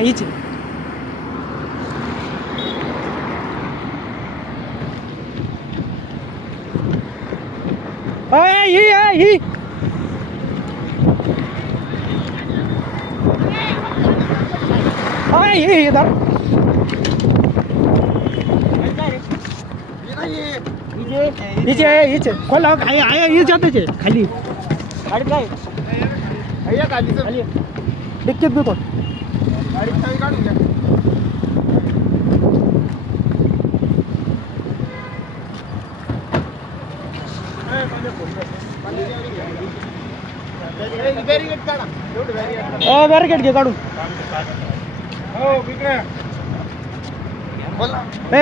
हीच ही इधर हीच खोल आहे जाते खाली गाडीत काय खाली डिक्कीत बी कोण गाडी चावी काढून घ्या बॅरिकेड घे काढून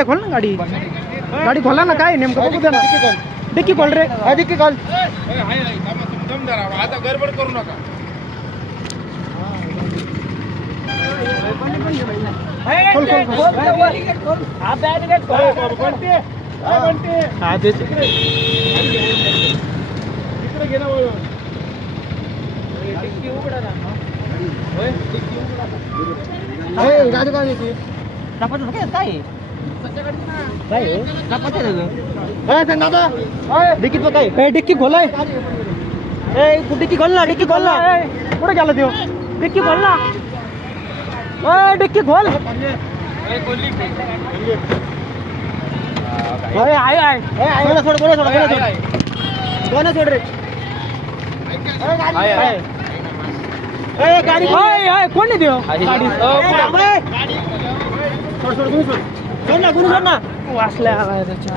खोल ना गाडी गाडी खोला ना काय नेमकं बघू दे ना डिक्की खोल रे डिक्की खोल आता गडबड करू नका खोल खोल डिक्की खोलाय डिक्की खोल ना डिक्की खोल ना कुठे गेला देव डिक्की खोल ना डिक्की खोल सोड रे गाडी कोण नाही देव गाडी सोड ना वाचल्या त्याच्या